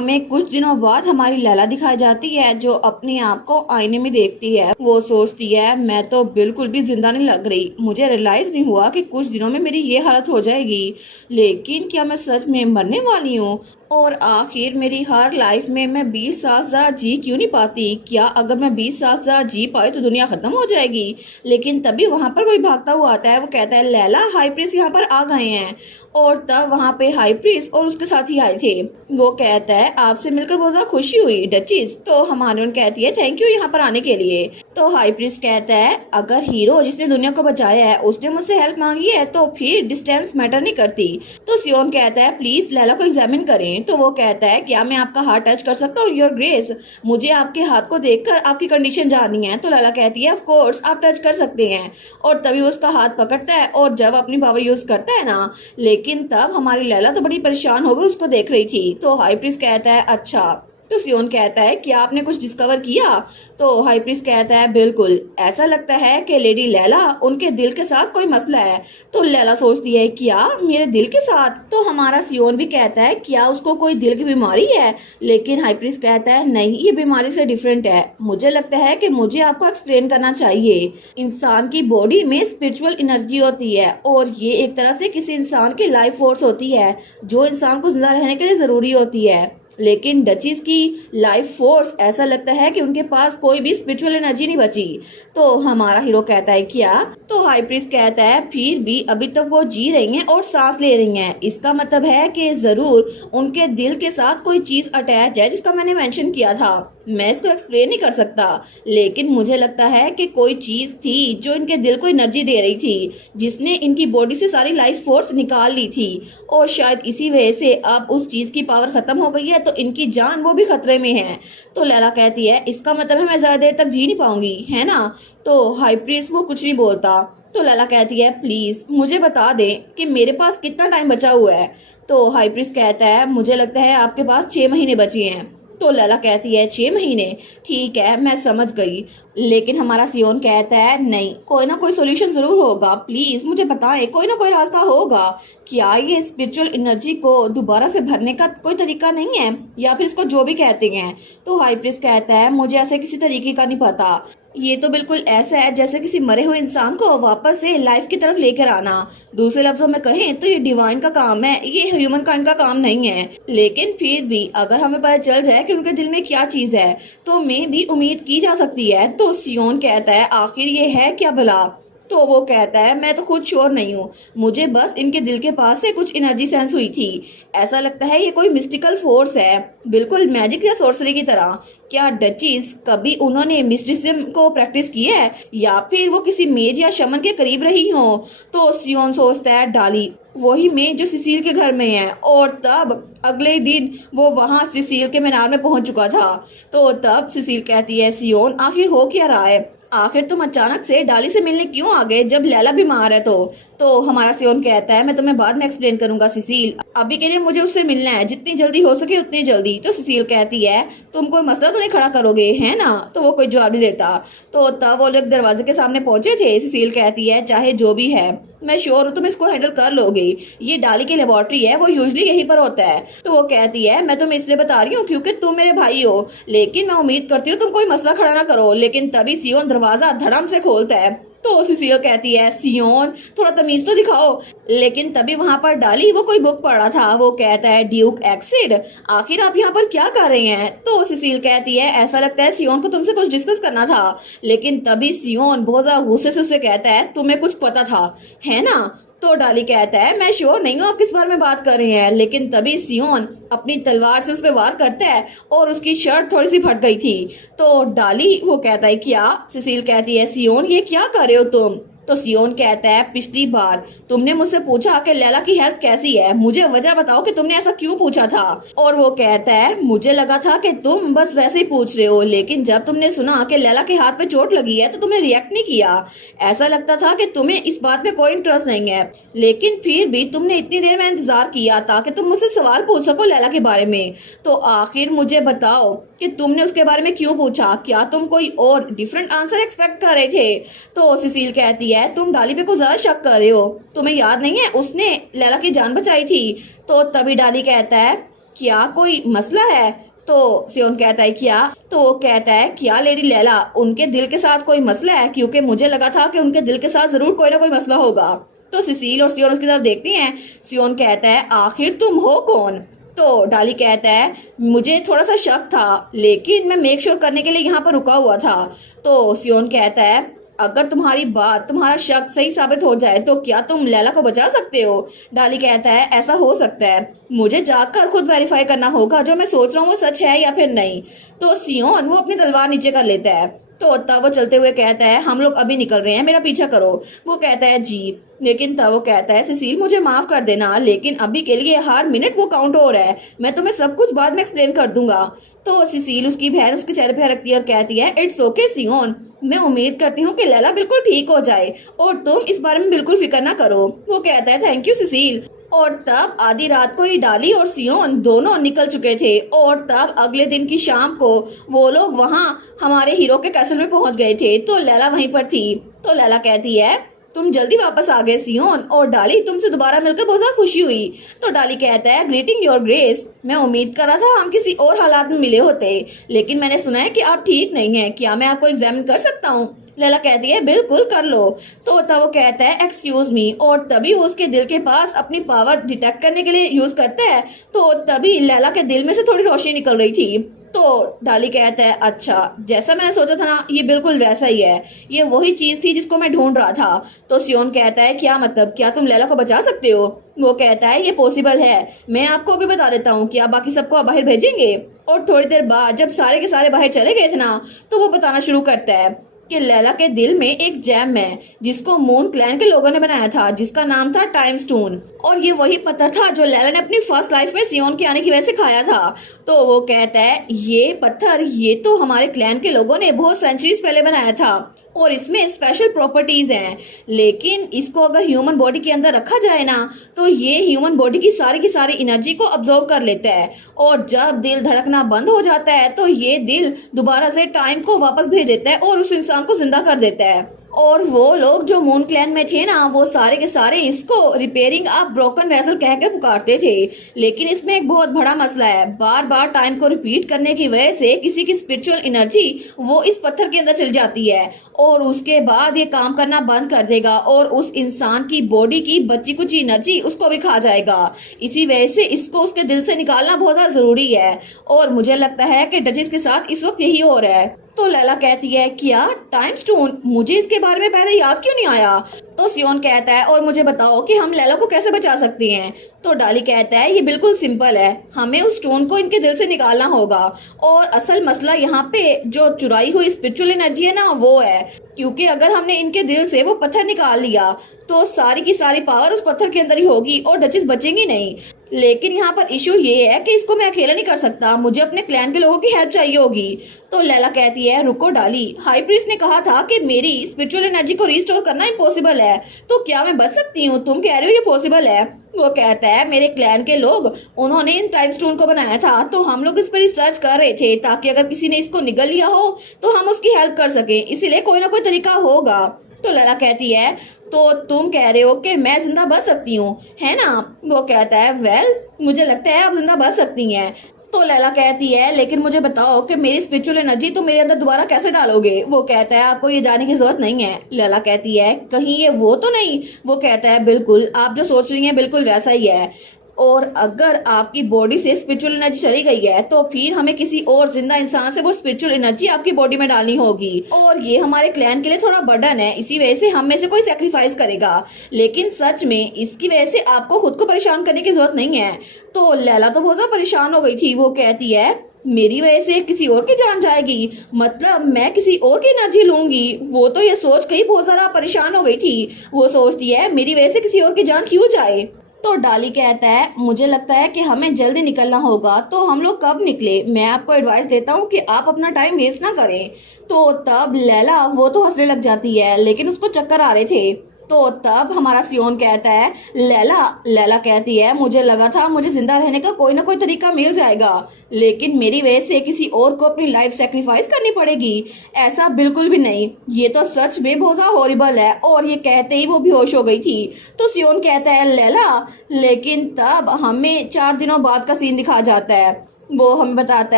हमें कुछ दिनों बाद हमारी लैला दिखाई जाती है जो अपने आप को आईने में देखती है। वो सोचती है मैं तो बिल्कुल भी जिंदा नहीं लग रही। मुझे रियलाइज नहीं हुआ कि कुछ दिनों में मेरी ये हालत हो जाएगी। लेकिन क्या मैं सच में मरने वाली हूँ? और आखिर मेरी हर लाइफ में मैं 20 साल ज़्यादा जी क्यों नहीं पाती? क्या अगर मैं 20 साल ज़्यादा जी पाई तो दुनिया खत्म हो जाएगी? लेकिन तभी वहां पर कोई भागता हुआ आता है। वो कहता है लैला, हाई प्रीस्ट यहाँ पर आ गए हैं। और तब वहां पे हाई प्रीस्ट और उसके साथी आए थे। वो कहता है आपसे मिलकर बहुत ज्यादा खुशी हुई डचीज। तो हमारे कहती है थैंक यू यहाँ पर आने के लिए। तो हाई प्रीस्ट कहता है अगर हीरो जिसने दुनिया को बचाया है उसने मुझसे हेल्प मांगी है तो फिर डिस्टेंस मैटर नहीं करती। तो सियोन कहता है प्लीज लैला को एग्जामिन करें। तो वो कहता है क्या मैं आपका हाथ टच कर सकता हूँ योर ग्रेस? मुझे आपके हाथ को देखकर आपकी कंडीशन जाननी है। तो लैला कहती है ऑफ कोर्स आप टच कर सकते हैं। और तभी उसका हाथ पकड़ता है और जब अपनी पावर यूज करता है ना, लेकिन तब हमारी लैला तो बड़ी परेशान होकर उसको देख रही थी। तो हाई प्रीस्ट कहता है अच्छा। तो सियोन कहता है क्या आपने कुछ डिस्कवर किया? तो हाई प्रीस्ट कहता है बिल्कुल, ऐसा लगता है कि लेडी लैला उनके दिल के साथ कोई मसला है। तो लैला सोचती है क्या मेरे दिल के साथ? तो हमारा सियोन भी कहता है क्या उसको कोई दिल की बीमारी है? लेकिन हाई प्रीस्ट कहता है नहीं, ये बीमारी से डिफरेंट है। मुझे लगता है कि मुझे आपको एक्सप्लेन करना चाहिए। इंसान की बॉडी में स्पिरिचुअल एनर्जी होती है और ये एक तरह से किसी इंसान की लाइफ फोर्स होती है जो इंसान को जिंदा रहने के लिए जरूरी होती है। लेकिन डचीज की लाइफ फोर्स ऐसा लगता है कि उनके पास कोई भी स्पिरिचुअल एनर्जी नहीं बची। तो हमारा हीरो कहता है क्या? तो हाई प्रीस्ट कहता है फिर भी अभी तक वो जी रही हैं और सांस ले रही हैं। इसका मतलब है कि जरूर उनके दिल के साथ कोई चीज अटैच है जिसका मैंने मेंशन किया था। मैं इसको एक्सप्लेन नहीं कर सकता, लेकिन मुझे लगता है कि कोई चीज थी जो इनके दिल को एनर्जी दे रही थी, जिसने इनकी बॉडी से सारी लाइफ फोर्स निकाल ली थी। और शायद इसी वजह से अब उस चीज की पावर खत्म हो गई है तो इनकी जान वो भी खतरे में है। तो लैला कहती है इसका मतलब है मैं ज्यादा देर तक जी नहीं पाऊंगी, है ना? तो हाई प्रीस्ट वो कुछ नहीं बोलता। तो लैला कहती है प्लीज मुझे बता दें कि मेरे पास कितना टाइम बचा हुआ है। तो हाई प्रीस्ट कहता है मुझे लगता है आपके पास 6 महीने बचे हैं। तो लैला कहती है 6 महीने? ठीक है मैं समझ गई। लेकिन हमारा सियोन कहता है नहीं, कोई ना कोई सोल्यूशन जरूर होगा, प्लीज मुझे बताएं, कोई ना कोई रास्ता होगा। क्या ये स्पिरिचुअल एनर्जी को दोबारा से भरने का कोई तरीका नहीं है, या फिर इसको जो भी कहते हैं? तो हाई प्रीस्ट कहता है मुझे ऐसे किसी तरीके का नहीं पता। ये तो बिल्कुल ऐसा है जैसे किसी मरे हुए इंसान को वापस से लाइफ की तरफ लेकर आना। दूसरे लफ्जों में कहें तो ये डिवाइन का काम है, ये ह्यूमन काइंड का काम नहीं है। लेकिन फिर भी अगर हमें पता चल जाए कि उनके दिल में क्या चीज है तो मैं भी उम्मीद की जा सकती है। तो सियोन कहता है आखिर ये है क्या भला? तो वो कहता है मैं तो खुद श्योर नहीं हूँ, मुझे बस इनके दिल के पास से कुछ एनर्जी सेंस हुई थी। ऐसा लगता है ये कोई मिस्टिकल फोर्स है, बिल्कुल मैजिक या सोर्सरी की तरह। क्या डचीज कभी उन्होंने मिस्टिसिज्म को प्रैक्टिस की है या फिर वो किसी मेज या शमन के करीब रही हो? तो सियोन सोचता है डाली, वही मेज जो सिसील के घर में है। और तब अगले दिन वो वहां सिसील के मीनार में पहुंच चुका था। तो तब सिसील कहती है सियोन आखिर हो क्या रहा है? आखिर तुम अचानक से डाली से मिलने क्यों आ गए जब लैला बीमार है? तो हमारा सियोन कहता है मैं तुम्हें बाद में एक्सप्लेन करूंगा सिसील, अभी के लिए मुझे उससे मिलना है, जितनी जल्दी हो सके उतनी जल्दी। तो सिसील कहती है तुम कोई मसला तो नहीं खड़ा करोगे, है ना? तो वो कोई जवाब नहीं देता। तो तब वो लोग दरवाजे के सामने पहुंचे थे। सिसील कहती है चाहे जो भी है मैं श्योर हूँ तुम इसको हैंडल कर लोगे, ये डाली की लेबोरेटरी है, वो यूजुअली यहीं पर होता है। तो वो कहती है मैं तुम्हें इसलिए बता रही हूँ क्योंकि तुम मेरे भाई हो, लेकिन मैं उम्मीद करती हूँ तुम कोई मसला खड़ा ना करो। लेकिन तभी सियोन दरवाजा धड़म से खोलता है। तो सिसिल कहती है सियोन थोड़ा तमीज तो दिखाओ। लेकिन तभी वहां पर डाली वो कोई बुक पढ़ रहा था। वो कहता है ड्यूक एक्सिड, आखिर आप यहाँ पर क्या कर रहे हैं? तो सिसिल कहती है ऐसा लगता है सियोन को तुमसे कुछ डिस्कस करना था। लेकिन तभी सियोन बहुत ज्यादा गुस्से से उससे कहता है तुम्हें कुछ पता था, है ना? तो डाली कहता है मैं श्योर नहीं हूँ आप किस बारे में बात कर रहे हैं। लेकिन तभी सियोन अपनी तलवार से उस पर वार करता है और उसकी शर्ट थोड़ी सी फट गई थी। तो डाली वो कहता है क्या? सिसिल कहती है सियोन ये क्या कर रहे हो तुम? तो सियोन कहता है पिछली बार तुमने मुझसे पूछा कि लैला की हेल्थ कैसी है, मुझे वजह बताओ कि तुमने ऐसा क्यों पूछा था। और वो कहता है मुझे लगा था कि तुम बस वैसे ही पूछ रहे हो, लेकिन जब तुमने सुना कि लैला के हाथ पे चोट लगी है तो तुमने रिएक्ट नहीं किया। ऐसा लगता था कि तुम्हें इस बात में कोई इंटरेस्ट नहीं है, लेकिन फिर भी तुमने इतनी देर में इंतजार किया ताकि तुम मुझसे सवाल पूछ सको लैला के बारे में। तो आखिर मुझे बताओ कि तुमने उसके बारे में क्यों पूछा, क्या तुम कोई और डिफरेंट आंसर एक्सपेक्ट कर रहे थे? तो सिसिल कहती है तुम डाली पे को ज्यादा शक कर रहे हो, तुम्हें याद नहीं है उसने लैला की जान बचाई थी? तो तभी डाली कहता है क्या कोई मसला है? तो सियोन कहता है क्या? तो वो कहता है क्या लेडी लैला, उनके दिल के साथ कोई मसला है? क्योंकि मुझे लगा था कि उनके दिल के साथ जरूर कोई ना कोई मसला होगा। तो सिसिल और सियोन उसकी तरफ देखती हैं। सियोन कहता है आखिर तुम हो कौन? तो डाली कहता है मुझे थोड़ा सा शक था, लेकिन मैं मेक श्योर करने के लिए यहाँ पर रुका हुआ था। तो सियोन कहता है अगर तुम्हारी बात, तुम्हारा शक सही साबित हो जाए तो क्या तुम लैला को बचा सकते हो? डाली कहता है ऐसा हो सकता है, मुझे जाकर खुद वेरीफाई करना होगा जो मैं सोच रहा हूँ वो सच है या फिर नहीं। तो सियोन वो अपनी तलवार नीचे कर लेता है। तो तब वो चलते हुए कहता है हम लोग अभी निकल रहे हैं, मेरा पीछा करो। वो कहता है जी। लेकिन तब वो कहता है सिसिल मुझे माफ कर देना, लेकिन अभी के लिए हर मिनट वो काउंट हो रहा है, मैं तुम्हें सब कुछ बाद में एक्सप्लेन कर दूंगा। तो सिसिल उसकी बहन उसके चेहरे पे रखती है और कहती है इट्स ओके सियोन, मैं उम्मीद करती हूँ कि लैला बिल्कुल ठीक हो जाए और तुम इस बारे में बिल्कुल फिक्र ना करो। वो कहता है थैंक यू सिसिल। और तब आधी रात को ही डाली और सियोन दोनों निकल चुके थे और तब अगले दिन की शाम को वो लोग वहाँ हमारे हीरो के कैसल में पहुंच गए थे। तो लैला वहीं पर थी। तो लैला कहती है तुम जल्दी वापस आ गए सियोन, और डाली तुमसे दोबारा मिलकर बहुत ज्यादा खुशी हुई। तो डाली कहता है ग्रीटिंग योर ग्रेस, मैं उम्मीद कर रहा था हम किसी और हालात में मिले होते, लेकिन मैंने सुना है कि आप ठीक नहीं हैं, क्या मैं आपको एग्जामिन कर सकता हूँ? लैला कहती है बिल्कुल कर लो। तो तब वो कहता है एक्सक्यूज मी, और तभी वो उसके दिल के पास अपनी पावर डिटेक्ट करने के लिए यूज करता है। तो तभी लैला के दिल में से थोड़ी रोशनी निकल रही थी। तो डाली कहता है अच्छा, जैसा मैंने सोचा था ना, ये बिल्कुल वैसा ही है, ये वही चीज थी जिसको मैं ढूंढ रहा था। तो सियोन कहता है क्या मतलब, क्या तुम लैला को बचा सकते हो? वो कहता है ये पॉसिबल है, मैं आपको अभी बता देता हूँ, क्या बाकी सबको आप बाहर भेजेंगे? और थोड़ी देर बाद जब सारे के सारे बाहर चले गए थे ना, तो वो बताना शुरू करता है कि लैला के दिल में एक जैम है जिसको मून क्लैन के लोगों ने बनाया था, जिसका नाम था टाइम स्टोन, और ये वही पत्थर था जो लैला ने अपनी फर्स्ट लाइफ में सियोन के आने की वजह से खाया था। तो वो कहता है ये पत्थर, ये तो हमारे क्लैन के लोगों ने बहुत सेंचुरीज पहले बनाया था और इसमें स्पेशल प्रॉपर्टीज हैं, लेकिन इसको अगर ह्यूमन बॉडी के अंदर रखा जाए ना, तो ये ह्यूमन बॉडी की सारी एनर्जी को अब्जॉर्ब कर लेता है, और जब दिल धड़कना बंद हो जाता है तो ये दिल दोबारा से टाइम को वापस भेज देता है और उस इंसान को जिंदा कर देता है। और वो लोग जो मून क्लैन में थे ना, वो सारे के सारे इसको रिपेयरिंग ऑफ ब्रोकन वेसल कह के पुकारते थे। लेकिन इसमें एक बहुत बड़ा मसला है, बार बार टाइम को रिपीट करने की वजह से किसी की स्पिरिचुअल एनर्जी वो इस पत्थर के अंदर चली जाती है और उसके बाद ये काम करना बंद कर देगा और उस इंसान की बॉडी की बची कुछ एनर्जी उसको भी खा जाएगा। इसी वजह से इसको उसके दिल से निकालना बहुत ज्यादा जरूरी है, और मुझे लगता है कि डचेस के साथ इस वक्त यही हो रहा है। तो लैला कहती है क्या टाइम स्टोन, मुझे इसके बारे में पहले याद क्यों नहीं आया? तो सियोन कहता है और मुझे बताओ कि हम लैला को कैसे बचा सकते हैं? तो डाली कहता है ये बिल्कुल सिंपल है, हमें उस स्टोन को इनके दिल से निकालना होगा, और असल मसला यहाँ पे जो चुराई हुई स्पिरिचुअल एनर्जी है ना, वो है, क्योंकि अगर हमने इनके दिल से वो पत्थर निकाल लिया तो सारी की सारी पावर उस पत्थर के अंदर ही होगी और डचेस बचेंगी नहीं। लेकिन यहाँ पर इशू ये है कि इसको मैं अकेला नहीं कर सकता, मुझे अपने क्लैन के लोगों की हेल्प चाहिए होगी। तो लैला कहती है रुको डाली, हाई प्रीस्ट ने कहा था कि मेरी स्पिरिचुअल एनर्जी को रिस्टोर करना इम्पॉसिबल है, तो क्या मैं बच सकती हूँ? तुम कह रहे हो ये पॉसिबल है? वो कहता है मेरे क्लैन के लोग, उन्होंने इन टाइम स्टोन को बनाया था, तो हम लोग इस पर रिसर्च कर रहे थे ताकि अगर किसी ने इसको निगल लिया हो तो हम उसकी हेल्प कर सके, इसीलिए कोई ना कोई तरीका होगा। तो लैला कहती है तो तुम कह रहे हो कि मैं जिंदा बच सकती हूँ, है ना? वो कहता है वेल, मुझे लगता है आप जिंदा बच सकती हैं। तो लैला कहती है लेकिन मुझे बताओ कि मेरी स्पिरिचुअल एनर्जी तुम मेरे अंदर दोबारा कैसे डालोगे? वो कहता है आपको ये जानने की जरूरत नहीं है। लैला कहती है कहीं ये वो तो नहीं? वो कहता है बिल्कुल, आप जो सोच रही हैं बिल्कुल वैसा ही है, और अगर आपकी बॉडी से स्पिरिचुअल एनर्जी चली गई है तो फिर हमें किसी और जिंदा इंसान से वो स्पिरिचुअल एनर्जी आपकी बॉडी में डालनी होगी, और ये हमारे क्लैन के लिए थोड़ा बर्डन है, इसी वजह से हम में से कोई सेक्रीफाइस करेगा, लेकिन सच में इसकी वजह से आपको खुद को परेशान करने की जरूरत नहीं है। तो लैला तो बहुत ज्यादा परेशान हो गई थी। वो कहती है मेरी वजह से किसी और की जान जाएगी, मतलब मैं किसी और की एनर्जी लूंगी? वो तो ये सोच के ही बहुत ज्यादा परेशान हो गई थी। वो सोचती है मेरी वजह से किसी और की जान क्यों जाए? तो डाली कहता है मुझे लगता है कि हमें जल्दी निकलना होगा, तो हम लोग कब निकले? मैं आपको एडवाइस देता हूँ कि आप अपना टाइम वेस्ट ना करें। तो तब लैला वो तो हंसने लग जाती है, लेकिन उसको चक्कर आ रहे थे। तो तब हमारा सियोन कहता है लैला लैला कहती है मुझे लगा था मुझे जिंदा रहने का कोई ना कोई तरीका मिल जाएगा, लेकिन मेरी वजह से किसी और को अपनी लाइफ सेक्रीफाइस करनी पड़ेगी। ऐसा बिल्कुल भी नहीं, ये तो सच में बहुत ज्यादा हॉरिबल है। और ये कहते ही वो बेहोश हो गई थी। तो सियोन कहता है लैला, लेकिन तब हमें 4 दिनों बाद का सीन दिखा जाता है। वो हमें बताता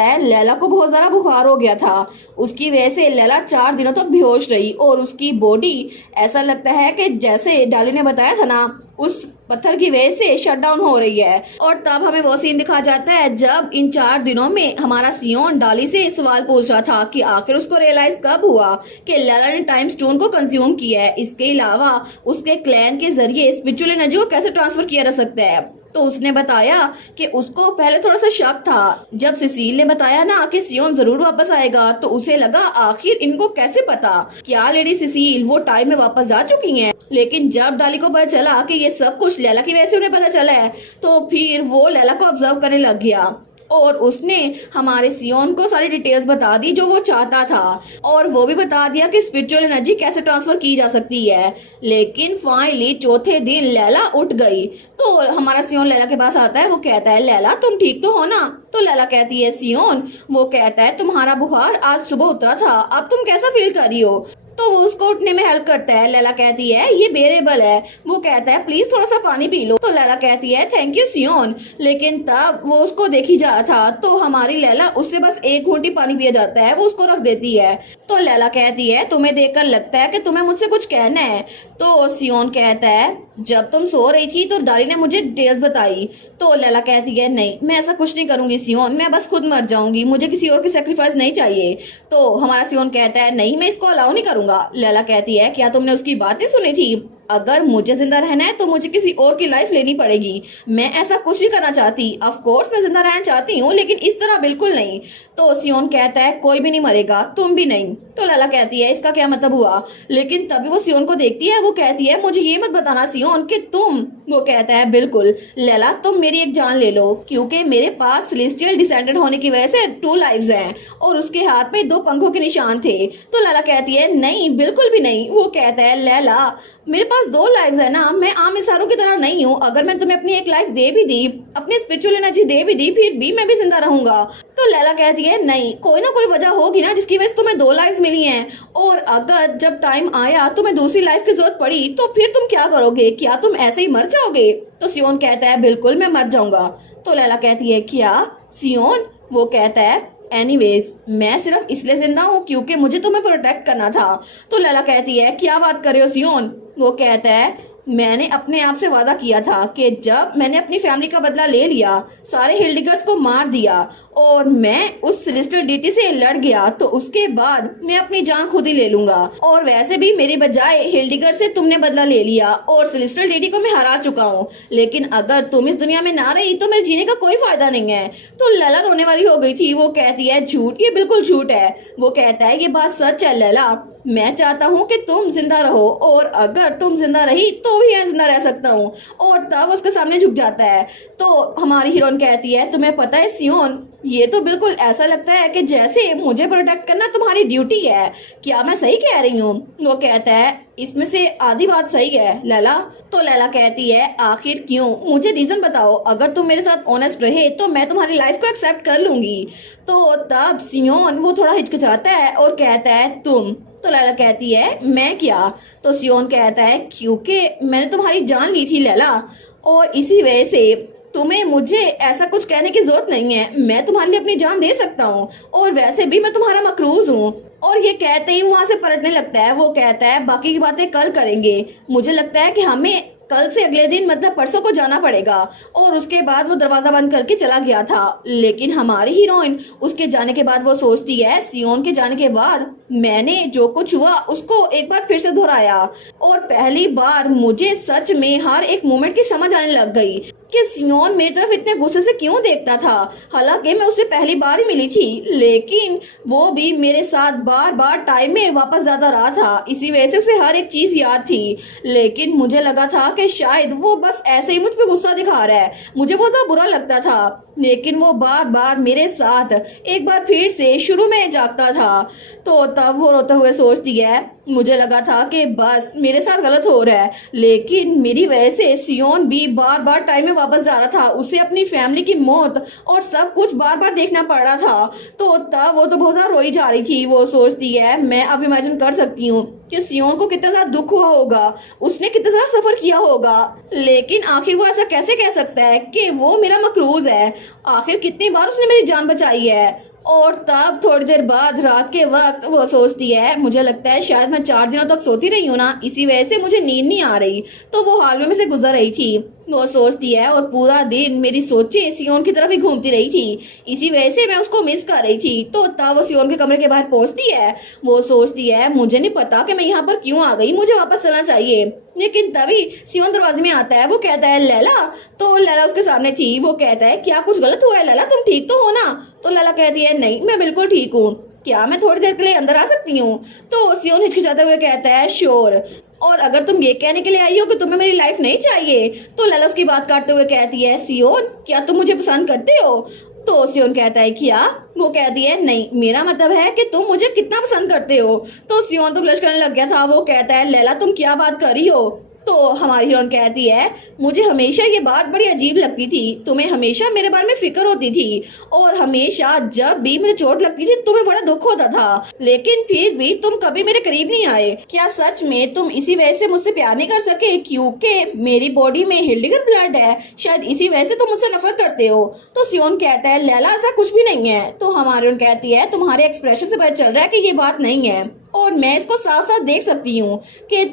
है लैला को बहुत ज्यादा बुखार हो गया था, उसकी वजह से लैला 4 दिनों तक बेहोश रही और उसकी बॉडी ऐसा लगता है कि जैसे डाली ने बताया था ना उस पत्थर की वजह से शट डाउन हो रही है। और तब हमें वो सीन दिखा जाता है जब इन 4 दिनों में हमारा सियोन डाली से सवाल पूछ रहा था कि आखिर उसको रियलाइज कब हुआ कि लैला ने टाइम स्टोन को कंज्यूम किया है। इसके अलावा उसके क्लैन के जरिए स्पिरिचुअल एनर्जी को कैसे ट्रांसफर किया जा सकता है। तो उसने बताया कि उसको पहले थोड़ा सा शक था। जब सिसील ने बताया ना कि सियोन जरूर वापस आएगा तो उसे लगा आखिर इनको कैसे पता, क्या लेडी सिसील वो टाइम में वापस जा चुकी हैं। लेकिन जब डाली को पता चला कि ये सब कुछ लैला की वजह से उन्हें पता चला है तो फिर वो लैला को ऑब्जर्व करने लग गया और उसने हमारे सियोन को सारी डिटेल्स बता दी जो वो चाहता था और वो भी बता दिया कि स्पिरिचुअल एनर्जी कैसे ट्रांसफर की जा सकती है। लेकिन फाइनली चौथे दिन लैला उठ गई तो हमारा सियोन लैला के पास आता है। वो कहता है लैला तुम ठीक तो हो ना। तो लैला कहती है सियोन, वो कहता है तुम्हारा बुखार आज सुबह उतरा था, अब तुम कैसा फील कर रही हो। तो वो उसको उठने में हेल्प करता है। लैला कहती है ये बेरेबल है। वो कहता है प्लीज थोड़ा सा पानी पी लो। तो लैला कहती है थैंक यू सियोन। लेकिन तब वो उसको देखी जा रहा था तो हमारी लैला उससे बस 1 घूंटी पानी पिया जाता है, वो उसको रख देती है। तो लैला कहती है तुम्हें देखकर लगता है कि तुम्हें मुझसे कुछ कहना है। तो सियोन कहता है जब तुम सो रही थी तो डाली ने मुझे डिटेल्स बताई। तो लैला कहती है नहीं मैं ऐसा कुछ नहीं करूंगी सियोन, मैं बस खुद मर जाऊंगी, मुझे किसी और की सेक्रीफाइस नहीं चाहिए। तो हमारा सियोन कहता है नहीं मैं इसको अलाउ नहीं करूंगा। लैला कहती है क्या तुमने उसकी बातें सुनी थी, अगर मुझे जिंदा रहना है तो मुझे किसी और की लाइफ लेनी पड़ेगी, मैं ऐसा कुछ नहीं करना चाहती। ऑफ कोर्स मैं जिंदा रहना चाहती हूँ लेकिन इस तरह बिल्कुल नहीं। तो सियोन कहता है कोई भी नहीं मरेगा, तुम भी नहीं। तो लैला कहती है इसका क्या मतलब हुआ। लेकिन तभी वो सियोन को देखती है। वो कहती है मुझे ये मत बताना सियोन कि तुम। वो कहता है बिल्कुल लैला तुम मेरी एक जान ले लो, क्योंकि मेरे पास सेलेस्टियल डिसेंडेंट होने की वजह से 2 लाइव्स हैं और उसके हाथ में 2 पंखों के निशान थे। तो लैला कहती है नहीं बिल्कुल भी नहीं। वो कहता है लैला मेरे पास 2 लाइव्स है ना, मैं आम इंसानों की तरह नहीं हूँ। अगर मैं तुम्हें अपनी एक लाइफ दे भी दी, अपनी स्पिरिचुअल एनर्जी दे भी दी, फिर भी मैं भी जिंदा रहूंगा। तो लैला कहती है नहीं कोई ना कोई वजह होगी ना जिसकी वजह से तुम्हें 2 लाइव्स मिली हैं, और अगर जब टाइम आया तुम्हें दूसरी लाइफ की जरूरत पड़ी तो फिर तुम क्या करोगे, क्या तुम ऐसे ही मर जाओगे। तो सियोन कहता है बिल्कुल मैं मर जाऊंगा। तो लैला कहती है क्या सियोन। वो कहता है एनीवेज मैं सिर्फ इसलिए जिंदा हूँ क्योंकि मुझे तुम्हें प्रोटेक्ट करना था। तो लैला कहती है क्या बात कर रहे हो सियोन। वो कहता है मैंने अपने आप से वादा किया था कि जब मैंने अपनी फैमिली का बदला ले लिया, सारे हिल्डिगर्स को मार दिया और मैं उस सेलेस्टियल डीटी से लड़ गया, तो उसके बाद मैं अपनी जान खुद ही ले लूंगा। और वैसे भी मेरे बजाय हिल्डिगर से तुमने बदला ले लिया और सेलेस्टियल डीटी को मैं हरा चुका हूँ, लेकिन अगर तुम इस दुनिया में ना रही तो मेरे जीने का कोई फायदा नहीं है। तो लैला रोने वाली हो गई थी। वो कहती है झूठ, ये बिल्कुल झूठ है। वो कहता है ये बात सच है लैला, मैं चाहता हूँ कि तुम जिंदा रहो और अगर तुम जिंदा रही तो भी मैं जिंदा रह सकता हूँ। और तब उसके सामने झुक जाता है। तो हमारी हीरोइन कहती है तुम्हें पता है सियोन, ये तो बिल्कुल ऐसा लगता है कि जैसे मुझे प्रोटेक्ट करना तुम्हारी ड्यूटी है, क्या मैं सही कह रही हूँ। वो कहता है इसमें से आधी बात सही है लैला। तो लैला कहती है आखिर क्यों, मुझे रीजन बताओ, अगर तुम मेरे साथ ऑनेस्ट रहे तो मैं तुम्हारी लाइफ को एक्सेप्ट कर लूंगी। तो तब सियोन वो थोड़ा हिचकिचाता है और कहता है तुम। तो लैला कहती है मैं क्या। तो सियोन कहता है क्योंकि मैंने तुम्हारी जान ली थी लैला, और इसी वजह से तुम्हें मुझे ऐसा कुछ कहने की जरूरत नहीं है, मैं तुम्हारे लिए अपनी जान दे सकता हूँ, और वैसे भी मैं तुम्हारा मकरूज हूँ। और ये कहते ही वो वहां से पलटने लगता है। वो कहता है बाकी की बातें कल करेंगे, मुझे लगता है कि हमें कल से अगले दिन मतलब परसों को जाना पड़ेगा। और उसके बाद वो दरवाजा बंद करके चला गया था। लेकिन हमारी हीरोइन उसके जाने के बाद वो सोचती है सियोन के जाने के बाद मैंने जो कुछ हुआ उसको एक बार फिर से दोहराया, और पहली बार मुझे सच में हर एक मोमेंट की समझ आने लग गई कि सियोन मेरी तरफ इतने गुस्से से क्यों देखता था। हालांकि मैं उससे पहली बार ही मिली थी, लेकिन वो भी मेरे साथ बार बार टाइम में वापस जाता रहा था, इसी वजह से उसे हर एक चीज याद थी। लेकिन मुझे लगा था कि शायद वो बस ऐसे ही मुझ पे गुस्सा दिखा रहा है, मुझे बहुत ज्यादा बुरा लगता था। लेकिन वो बार बार मेरे साथ एक बार फिर से शुरू में जागता था। तो तब वो रोते हुए सोचती है, मुझे लगा था कि बस मेरे साथ गलत हो रहा है, लेकिन मेरी वजह से सियोन भी बार बार टाइम में वापस जा रहा था। उसे अपनी फैमिली की मौत और सब कुछ बार बार देखना पड़ रहा था। तो तब वो तो बहुत ज्यादा रोई जा रही थी। वो सोचती है, मैं अब इमेजिन कर सकती हूँ कि सियोन को कितना ज्यादा दुख हुआ होगा, उसने कितना ज्यादा सफर किया होगा, लेकिन आखिर वो ऐसा कैसे कह सकता है कि वो मेरा मकरूज है। आखिर कितनी बार उसने मेरी जान बचाई है। और तब थोड़ी देर बाद रात के वक्त वो सोचती है, मुझे लगता है शायद मैं 4 दिनों तक सोती रही हूँ ना, इसी वजह से मुझे नींद नहीं आ रही। तो वो हालवे में से गुजर रही थी। वो सोचती है, और पूरा दिन मेरी सोचें सियोन की तरफ ही घूमती रही थी, इसी वजह से मैं उसको मिस कर रही थी। तो तब वो सियोन के कमरे के बाहर पहुंचती है। वो सोचती है, मुझे नहीं पता कि मैं यहाँ पर क्यों आ गई, मुझे वापस चलना चाहिए। लेकिन तभी सियोन दरवाजे में आता है। वो कहता है, लैला। तो लैला उसके सामने थी। वो कहता है, क्या कुछ गलत हुआ है लैला, तुम ठीक तो हो ना? तो लैला कहती है, नहीं मैं बिल्कुल ठीक हूँ, क्या मैं थोड़ी देर के लिए अंदर आ सकती हूँ? तो सियोन हिचकिचाते हुए कहता है, श्योर। और अगर तुम ये कहने के लिए आई हो कि तुम्हें मेरी लाइफ नहीं चाहिए, तो लैला उसकी बात काटते हुए कहती है, सियोन क्या तुम मुझे पसंद करते हो? तो सियोन कहता है, क्या? वो कहती है, नहीं मेरा मतलब है कि तुम मुझे कितना पसंद करते हो। तो सियोन तो ब्लश करने लग गया था। वो कहता है, लैला तुम क्या बात कर रही हो? तो हमारी हीरोइन कहती है, मुझे हमेशा ये बात बड़ी अजीब लगती थी, तुम्हें हमेशा मेरे बारे में फिक्र होती थी, और हमेशा जब भी मुझे चोट लगती थी तुम्हें बड़ा दुख होता था, लेकिन फिर भी तुम कभी मेरे करीब नहीं आए। क्या सच में तुम इसी वजह से मुझसे प्यार नहीं कर सके क्योंकि मेरी बॉडी में हिल्डिगर ब्लड है? शायद इसी वजह से तुम मुझसे नफरत करते हो? तो सियोन कहता है, लैला ऐसा कुछ भी नहीं है। तो हमारी हीरोइन कहती है, तुम्हारे एक्सप्रेशन से पता चल रहा है कि ये बात नहीं है, और मैं इसको साफ साफ देख सकती हूँ कि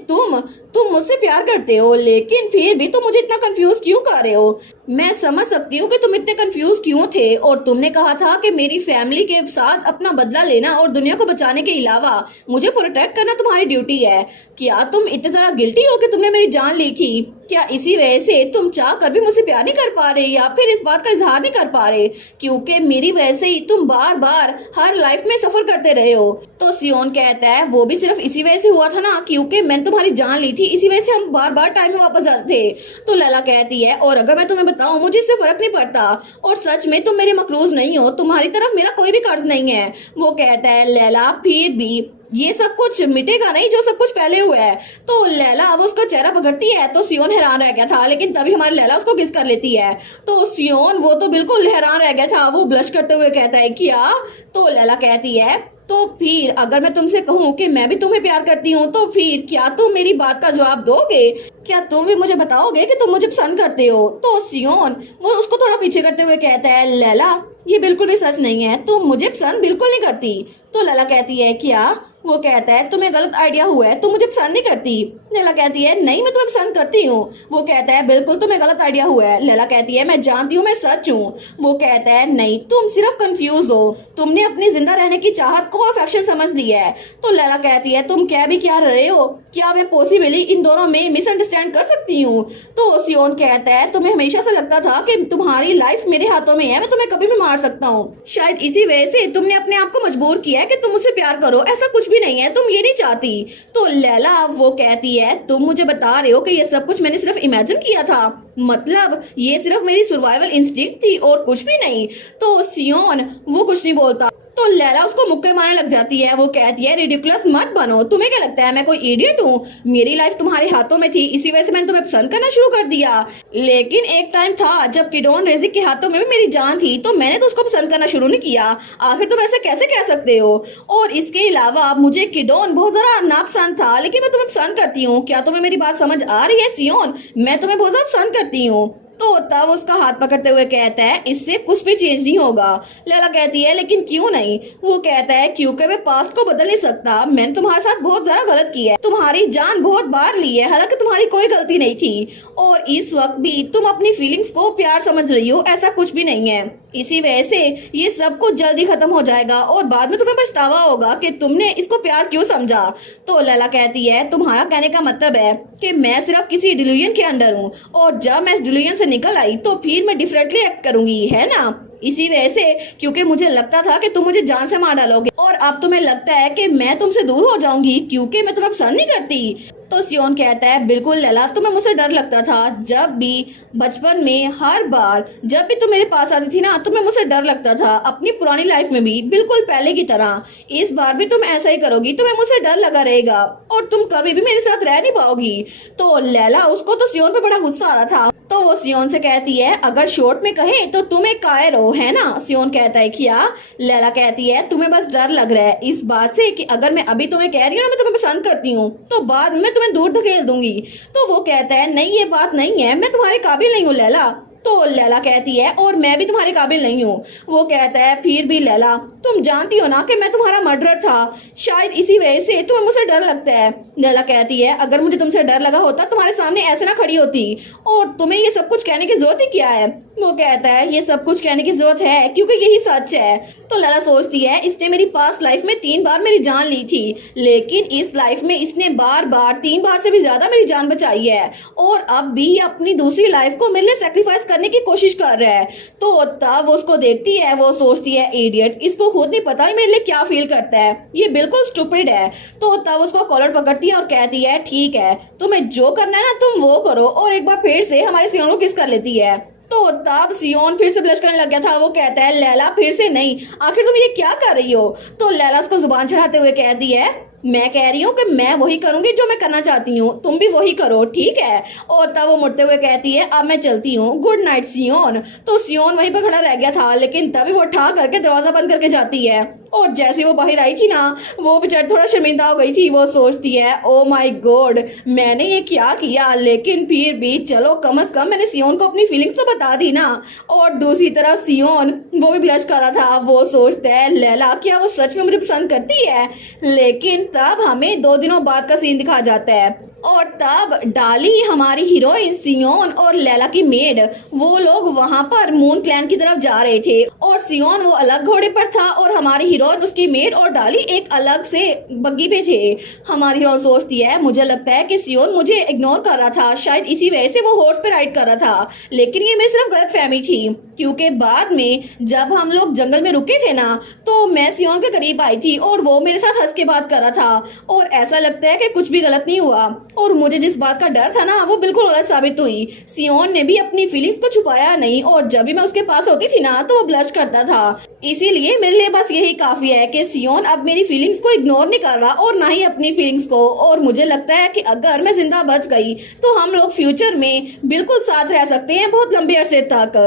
तुम मुझसे प्यार करते हो, लेकिन फिर भी तुम मुझे इतना कंफ्यूज क्यों कर रहे हो? मैं समझ सकती हूँ कि तुम इतने कंफ्यूज क्यों थे, और तुमने कहा था कि मेरी फैमिली के साथ अपना बदला लेना और दुनिया को बचाने के अलावा मुझे प्रोटेक्ट करना तुम्हारी ड्यूटी है। क्या तुम इतने ज्यादा गिल्टी हो कि तुमने मेरी जान ली थी? क्या इसी वजह से तुम चाह कर भी मुझसे प्यार नहीं कर पा रहे, या फिर इस बात का इजहार नहीं कर पा रहे क्योंकि मेरी वजह से ही तुम बार बार हर लाइफ में सफर करते रहे हो? तो सियोन कहता है, वो भी सिर्फ इसी वजह से हुआ था ना, क्योंकि मैंने तुम्हारी जान ली थी, इसी वजह से हम बार बार टाइम में वापस जाते थे। तो लैला कहती है, और अगर मैं तुम्हें बताऊं मुझे इससे फर्क नहीं पड़ता, और सच में तुम मेरे मकरूज नहीं हो, तुम्हारी तरफ मेरा कोई भी कर्ज नहीं है। वो कहता है, लैला फिर भी ये सब कुछ मिटेगा नहीं जो सब कुछ पहले हुआ है। तो लैला अब उसका चेहरा पकड़ती है। तो सियोन हैरान रह गया था, लेकिन तभी हमारी लैला उसको किस कर लेती है। तो सियोन वो तो बिल्कुल हैरान रह गया था। वो ब्लश करते हुए कहता है, क्या? तो लैला कहती है, तो फिर अगर मैं तुमसे कहूँ कि मैं भी तुम्हें प्यार करती हूँ, तो फिर क्या तुम मेरी बात का जवाब दोगे? क्या तुम भी मुझे बताओगे कि तुम मुझे पसंद करते हो? तो सियोन वो उसको थोड़ा पीछे करते हुए कहता है, लैला ये बिल्कुल भी सच नहीं है, तुम मुझे पसंद बिल्कुल नहीं करती। तो लैला कहती है, क्या? वो कहता है, तुम्हें गलत आइडिया हुआ है, तुम मुझे पसंद नहीं करती। लैला कहती है, नहीं मैं तुम्हें पसंद करती हूँ। वो कहता है, बिल्कुल तुम्हें गलत आइडिया हुआ है। लैला कहती है, मैं जानती हूँ मैं सच हूँ। वो कहता है, नहीं तुम सिर्फ कंफ्यूज हो, तुमने अपनी जिंदा रहने की चाहत को अफेक्शन समझ लिया है। तो लैला कहती है, तुम क्या भी क्या रहे हो, क्या मैं पॉसिबली इन दोनों में मिसअंडरस्टैंड कर सकती हूँ? तो सियोन कहता है, तुम्हें हमेशा से लगता था कि तुम्हारी लाइफ मेरे हाथों में है, मैं तुम्हें कभी भी मार सकता हूँ, शायद इसी वजह से तुमने अपने आप को मजबूर किया है कि तुम मुझसे प्यार करो, ऐसा कुछ भी नहीं है, तुम ये नहीं चाहती। तो लैला वो कहती है, तुम मुझे बता रहे हो कि ये सब कुछ मैंने सिर्फ इमेजिन किया था, मतलब ये सिर्फ मेरी सर्वाइवल इंस्टिंक्ट थी और कुछ भी नहीं। तो सियोन वो कुछ नहीं बोलता। तो लैला उसको मुक्के मारने लग जाती है। वो कहती है, रिडिकुलस मत बनो, तुम्हें क्या लगता है मैं कोई इडियट हूँ? मेरी लाइफ तुम्हारे हाथों में थी, इसी वजह से मैंने तुम्हें पसंद करना शुरू कर दिया, लेकिन एक टाइम था जब किडोन रेजिक के हाथों में भी मेरी जान थी, तो मैंने तो उसको पसंद करना शुरू नहीं किया। आखिर तुम ऐसे कैसे कह सकते हो? और इसके अलावा मुझे किडोन बहुत ज्यादा नापसंद था, लेकिन मैं तुम्हें पसंद करती हूँ। क्या तुम्हें मेरी बात समझ आ रही है सियोन? मैं तुम्हें बहुत ज्यादा पसंद करती हूँ। तो तब उसका हाथ पकड़ते हुए कहता है, इससे कुछ भी चेंज नहीं होगा। लैला कहती है, लेकिन क्यों नहीं? वो कहता है, क्योंकि मैं पास्ट को बदल नहीं सकता, मैंने तुम्हारे साथ बहुत ज्यादा गलत किया है, तुम्हारी जान बहुत बार ली है, हालांकि तुम्हारी कोई गलती नहीं थी, और इस वक्त भी तुम अपनी फीलिंग्स को प्यार समझ रही हो, ऐसा कुछ भी नहीं है। इसी वजह से ये सब कुछ जल्दी खत्म हो जाएगा और बाद में तुम्हें पछतावा होगा कि तुमने इसको प्यार क्यों समझा। तो लैला कहती है, तुम्हारा कहने का मतलब है कि मैं सिर्फ किसी डिल्यूजन के अंडर हूँ, और जब मैं इस डिल्यूजन से निकल आई तो फिर मैं डिफरेंटली एक्ट करूंगी, है ना? इसी वजह से, क्योंकि मुझे लगता था कि तुम मुझे जान से मार डालोगे और अब तुम्हें लगता है कि मैं तुमसे दूर हो जाऊंगी क्योंकि मैं तुम्हें पसंद नहीं करती। तो सियोन कहता है बिल्कुल लैला, तुम्हें मुझसे डर लगता था। जब भी बचपन में हर बार जब भी तुम मेरे पास आती थी ना, तुम्हें मुझसे डर लगता था। अपनी पुरानी लाइफ में भी बिल्कुल पहले की तरह इस बार भी तुम ऐसा ही करोगी, तुम्हें मुझसे डर लगा रहेगा और तुम कभी भी मेरे साथ रह नहीं पाओगी। तो लैला, उसको तो सियोन पे बड़ा गुस्सा आ रहा था, तो वो सियोन से कहती है अगर शॉर्ट में कहे तो तुम एक कायर हो, है ना। सियोन कहता है क्या? लैला कहती है तुम्हें बस डर लग रहा है इस बात से कि अगर मैं अभी तुम्हें कह रही हूँ ना मैं तुम्हें पसंद करती हूँ तो बाद में तुम्हें दूर धकेल दूंगी। तो वो कहता है नहीं, ये बात नहीं है, मैं तुम्हारे काबिल नहीं हूँ लैला। तो लैला कहती है और मैं भी तुम्हारे काबिल नहीं हूँ। वो कहता है फिर भी लैला, तुम जानती हो ना कि मैं तुम्हारा मर्डरर था, शायद इसी वजह से तुम्हें मुझसे डर लगता है। लैला कहती है अगर मुझे तुमसे डर लगा होता तुम्हारे सामने ऐसे ना खड़ी होती, और तुम्हें ये सब कुछ कहने की जरूरत ही क्या है। वो कहता है ये सब कुछ कहने की जरूरत है क्योंकि यही सच है। तो लैला सोचती है इसने मेरी पास्ट लाइफ में 3 बार मेरी जान ली थी, लेकिन इस लाइफ में इसने बार बार 3 बार से भी ज्यादा मेरी जान बचाई है और अब भी अपनी दूसरी लाइफ को मेरे लिए सेक्रीफाइस करने की कोशिश कर रहा है। तो तब वो उसको देखती है, वो सोचती है इडियट, इसको खुद नहीं पता है मेरे लिए क्या फील करता है, ये बिल्कुल स्टूपिड है। तो तब उसको कॉलर पकड़ती है और कहती है ठीक है, तुम्हें जो करना है ना तुम वो करो, और एक बार फिर से हमारे सियोन को किस कर लेती है। तो तब सियोन फिर से ब्लश करने लग गया था। वो कहता है लैला फिर से नहीं, आखिर तुम ये क्या कर रही हो। तो लैला उसको जुबान चढ़ाते हुए कहती है मैं कह रही हूँ कि मैं वही करूंगी जो मैं करना चाहती हूँ, तुम भी वही करो, ठीक है। और तब वो मुड़ते हुए कहती है अब मैं चलती हूँ, गुड नाइट सियोन। तो सियोन वहीं पर खड़ा रह गया था, लेकिन तभी वो ठा करके दरवाजा बंद करके जाती है और जैसे वो बाहर आई थी ना, वो बेचारी थोड़ा शर्मिंदा हो गई थी। वो सोचती है ओ माय गॉड, मैंने ये क्या किया, लेकिन फिर भी चलो कम से कम मैंने सियोन को अपनी फीलिंग्स तो बता दी ना। और दूसरी तरफ सियोन वो भी ब्लश कर रहा था। वो सोचता है लैला क्या वो सच में मुझे पसंद करती है। लेकिन तब हमें 2 दिनों बाद का सीन दिखा जाता है और तब डाली, हमारी हीरोइन, सियोन और लैला की मेड, वो लोग वहां पर मून क्लैन की तरफ जा रहे थे और सियोन वो अलग घोड़े पर था और हमारी हीरोइन, उसकी मेड और डाली एक अलग से बग्गी पे थे। हमारी हीरोइन सोचती है मुझे लगता है कि सियोन मुझे इग्नोर कर रहा था, शायद इसी वजह से वो हॉर्स पे राइड कर रहा था, लेकिन ये मेरी सिर्फ गलत फहमी थी क्योंकि बाद में जब हम लोग जंगल में रुके थे ना, तो मैं सियोन के करीब आई थी और वो मेरे साथ हंस के बात कर रहा था और ऐसा लगता है कि कुछ भी गलत नहीं हुआ और मुझे जिस बात का डर था ना वो बिल्कुल गलत साबित हुई। सियोन ने भी अपनी फीलिंग्स को छुपाया नहीं और जब भी मैं उसके पास होती थी ना तो वो ब्लश करता था। इसीलिए मेरे लिए बस यही काफी है कि सियोन अब मेरी फीलिंग्स को इग्नोर नहीं कर रहा और ना ही अपनी फीलिंग्स को, और मुझे लगता है कि अगर मैं जिंदा बच गई तो हम लोग फ्यूचर में बिल्कुल साथ रह सकते हैं बहुत लंबे अरसे तक।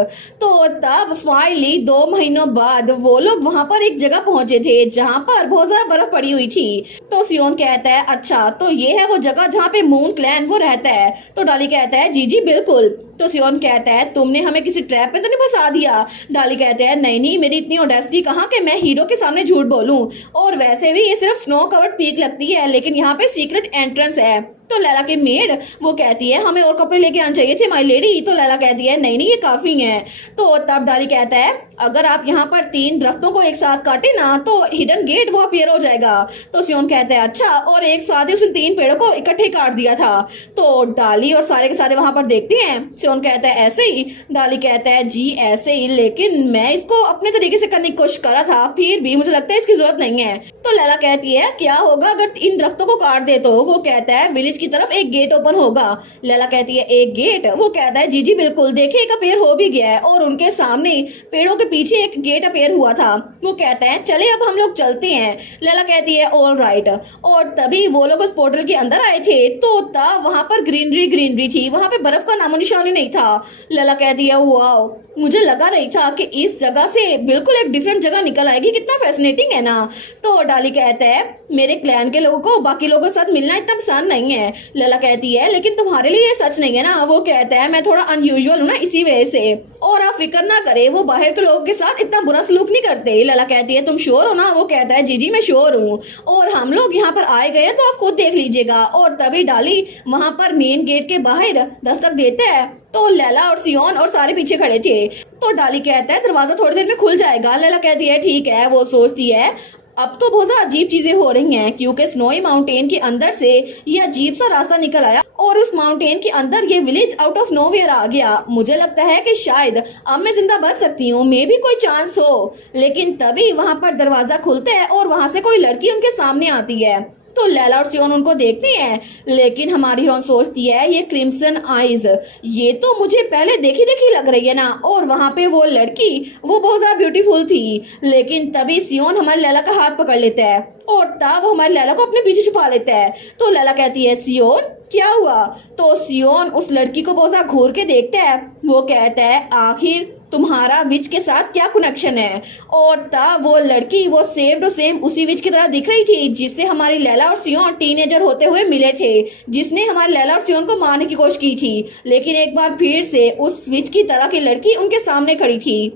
तो तब फाइनली 2 महीनों बाद वो लोग वहां पर एक जगह पहुंचे थे जहां पर बहुत ज्यादा बर्फ पड़ी हुई थी। तो सियोन कहता है अच्छा तो ये है वो जगह जहाँ पे मून क्लैन वो रहता है। तो डाली कहता है जी जी बिल्कुल। तो सियोन कहता है तुमने हमें किसी ट्रैप में तो नहीं फंसा दिया। डाली कहते हैं नहीं नहीं, मेरी इतनी ऑडेस्टी कहाँ कि मैं हीरो के सामने झूठ बोलूं, और वैसे भी ये सिर्फ स्नो कवर्ड पीक लगती है लेकिन यहाँ पे सीक्रेट एंट्रेंस है। तो लैला की मेड वो कहती है हमें और कपड़े लेके आने चाहिए थे माय लेडी। तो लैला कहती है नहीं नहीं ये काफी है। तो तब डाली कहता है अगर आप यहाँ पर 3 दरख्तों को एक साथ काटे ना तो हिडन गेट वो अपीयर हो जाएगा। तो सियोन कहता है अच्छा, और एक साथ ही उसने 3 पेड़ों को इकट्ठे काट दिया था। तो डाली और सारे के सारे वहां पर देखते हैं। सियोन कहता है ऐसे ही। डाली कहता है जी ऐसे ही, लेकिन मैं इसको अपने तरीके से करने की कोशिश कर रहा था, फिर भी मुझे लगता है इसकी जरूरत नहीं है। तो लैला कहती है क्या होगा अगर इन दरख्तों को काट दे। तो वो कहता है विलेज की तरफ एक गेट ओपन होगा। लैला कहती है एक गेट। वो कहता है जी जी बिल्कुल, देखिए एक अपेयर हो भी गया है और उनके सामने पेड़ों के पीछे एक गेट अपेयर हुआ था। वो कहता है चले अब हम लोग चलते हैं। लैला कहती है ऑल राइट। और तभी वो लोग उस पोर्टल के अंदर आए थे तो तब वहां पर ग्रीनरी थी, वहां पे बर्फ का नामो निशान ही नहीं था। लैला कहती है वाओ, मुझे लगा नहीं था कि इस जगह से बिल्कुल एक डिफरेंट जगह निकल आएगी, कितना फैसिनेटिंग है ना। तो डाली कहता है मेरे क्लैन के लोगों को बाकी लोगों के साथ मिलना इतना पसंद नहीं है। लैला कहती है लेकिन तुम्हारे लिए ये सच नहीं है ना। वो कहता है मैं थोड़ा अनयूजुअल हूँ ना इसी वजह से, और आप फिक्र ना करे वो बाहर के लोगों के साथ इतना बुरा सलूक नहीं करते। लैला कहती है तुम श्योर हो ना। वो कहता है जी जी मैं श्योर हूँ, और हम लोग यहाँ पर आए गए तो आप खुद देख लीजिएगा। और तभी डाली वहां पर मेन गेट के बाहर दस्तक देता है तो लैला और सियोन और सारे पीछे खड़े थे। तो डाली कहता है दरवाजा थोड़ी देर में खुल जाएगा। लैला कहती है ठीक है। वो सोचती है अब तो बहुत ज्यादा अजीब चीजें हो रही हैं क्योंकि स्नोई माउंटेन के अंदर से ये अजीब सा रास्ता निकल आया और उस माउंटेन के अंदर ये विलेज आउट ऑफ नोवेयर आ गया। मुझे लगता है कि शायद अब मैं जिंदा बच सकती हूँ, मे भी कोई चांस हो। लेकिन तभी वहाँ पर दरवाजा खुलता है और वहाँ से कोई लड़की उनके सामने आती है। तो लैला और सियोन उनको देखते हैं, लेकिन हमारी हीरोइन सोचती है ये क्रिम्सन आइज, ये तो मुझे पहले देखी देखी लग रही है ना। और वहां पे वो लड़की वो बहुत ज्यादा ब्यूटीफुल थी। लेकिन तभी सियोन हमारी लैला का हाथ पकड़ लेता है और तब वो हमारी लैला को अपने पीछे छुपा लेता है। तो लैला कहती है सियोन क्या हुआ। तो सियोन उस लड़की को बहुत ज्यादा घूर के देखता है। वो कहता है आखिर तुम्हारा विच के साथ क्या कनेक्शन है। और तब वो लड़की वो सेम टू सेम उसी विच की तरह दिख रही थी जिससे हमारी लैला और सियोन टीनेजर होते हुए मिले थे, जिसने हमारी लैला और सियोन को मारने की कोशिश की थी। लेकिन एक बार फिर से उस विच की तरह की लड़की उनके सामने खड़ी थी।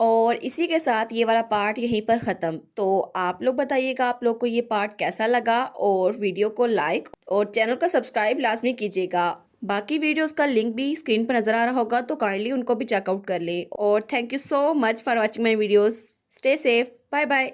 और इसी के साथ ये वाला पार्ट यहीं पर ख़त्म। तो आप लोग बताइएगा आप लोग को ये पार्ट कैसा लगा, और वीडियो को लाइक और चैनल को सब्सक्राइब लाजमी कीजिएगा। बाकी वीडियोस का लिंक भी स्क्रीन पर नज़र आ रहा होगा, तो काइंडली उनको भी चेकआउट कर ले। और thank you so much for watching my videos. Stay safe, bye bye.